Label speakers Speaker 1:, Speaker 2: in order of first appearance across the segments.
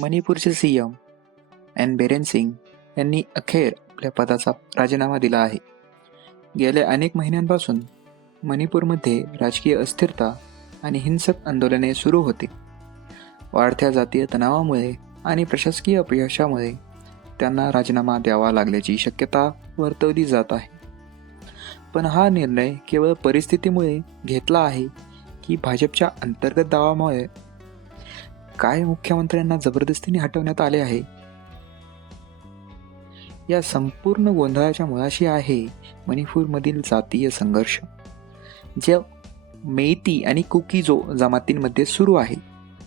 Speaker 1: मणिपूरचे C M N Biren Singh यांनी अखेर आपल्या पदाचा राजीनामा दिला आहे. गेल्या अनेक महिन्यांपासून मणिपूरमध्ये राजकीय अस्थिरता आणि हिंसक आंदोलने सुरू होते. वाढत्या जातीय तणावामुळे आणि प्रशासकीय अपयशामुळे त्यांना राजीनामा द्यावा लागल्याची शक्यता वर्तवली जात आहे. पण हा निर्णय केवळ परिस्थितीमुळे घेतला आहे की भाजपच्या अंतर्गत दावामुळे काय मुख्यमंत्र्यांना जबरदस्तीने हटवण्यात आले आहे? या संपूर्ण गोंधळाच्या मुळाशी आहे मणिपूरमधील जातीय संघर्ष जे मेइती आणि कुकीजो जमातींमध्ये सुरू आहे.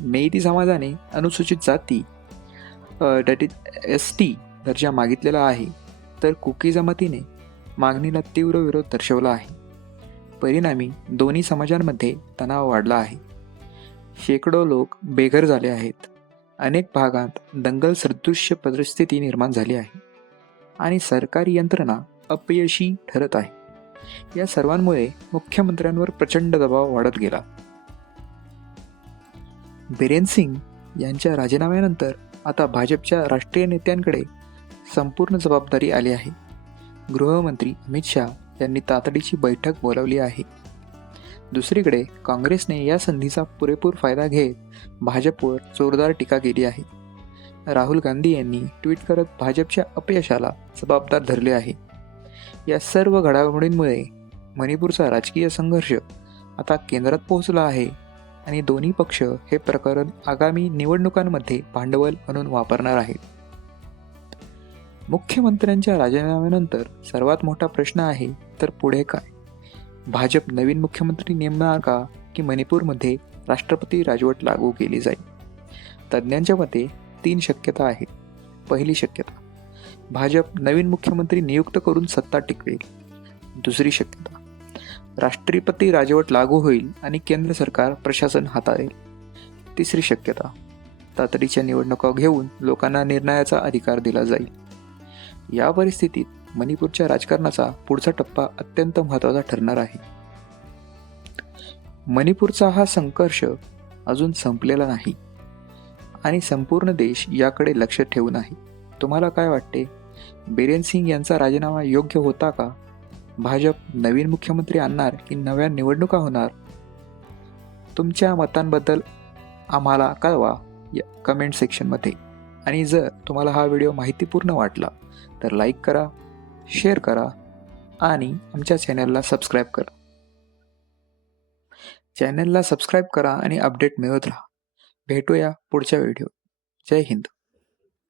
Speaker 1: मेती समाजाने अनुसूचित जाती डट इज एस टी दर्जा मागितलेला आहे तर कुकी जमातीने मागणीला तीव्र विरोध दर्शवला आहे. परिणामी दोन्ही समाजांमध्ये तणाव वाढला आहे. शेकडो लोक बेघर झाले आहेत. अनेक भागात दंगल सदृश्य परिस्थिती निर्माण झाली आहे. आणि सरकारी यंत्रणा अपयशी ठरत आहे. या सर्वांमुळे मुख्यमंत्र्यांवर प्रचंड दबाव वाढत गेला. बिरेन सिंग यांच्या राजीनाम्यानंतर आता भाजपच्या राष्ट्रीय नेत्यांकडे संपूर्ण जबाबदारी आली आहे. गृहमंत्री अमित शहा यांनी तातडीची बैठक बोलावली आहे. दुसरीकडे काँग्रेसने या संधीचा पुरेपूर फायदा घेत भाजपवर जोरदार टीका केली आहे. राहुल गांधी यांनी ट्विट करत भाजपच्या अपयशाला जबाबदार धरले आहे. या सर्व घडामोडींमुळे मणिपूरचा राजकीय संघर्ष आता केंद्रात पोहोचला आहे आणि दोन्ही पक्ष हे प्रकरण आगामी निवडणुकांमध्ये भांडवल म्हणून वापरणार आहेत. मुख्यमंत्र्यांच्या राजीनाम्यानंतर सर्वात मोठा प्रश्न आहे तर पुढे काय? भाजप नवीन मुख्यमंत्री नेमणार का की मणिपूरमध्ये राष्ट्रपती राजवट लागू केली जाईल? तज्ज्ञांच्या मते तीन शक्यता आहेत. पहिली शक्यता भाजप नवीन मुख्यमंत्री नियुक्त करून सत्ता टिकवेल. दुसरी शक्यता राष्ट्रपती राजवट लागू होईल आणि केंद्र सरकार प्रशासन हाताळेल. तिसरी शक्यता तातडीच्या निवडणुका घेऊन लोकांना निर्णयाचा अधिकार दिला जाईल. या परिस्थितीत मणिपूरच्या राजकारणाचा पुढचा टप्पा अत्यंत महत्त्वाचा ठरणार आहे. मणिपूरचा हा संघर्ष अजून संपलेला नाही आणि संपूर्ण देश याकडे लक्ष ठेवून आहे. तुम्हाला काय वाटते? बिरेन सिंग यांचा राजीनामा योग्य होता का? भाजप नवीन मुख्यमंत्री आणणार की नव्या निवडणुका होणार? तुमच्या मतांबद्दल आम्हाला कळवा या कमेंट सेक्शनमध्ये आणि जर तुम्हाला हा व्हिडिओ माहितीपूर्ण वाटला तर लाईक करा शेअर करा आणि आमच्या चॅनलला सबस्क्राईब करा. चॅनलला सबस्क्राईब करा आणि अपडेट मिळवत राहा. भेटूया पुढच्या व्हिडिओ जय हिंद.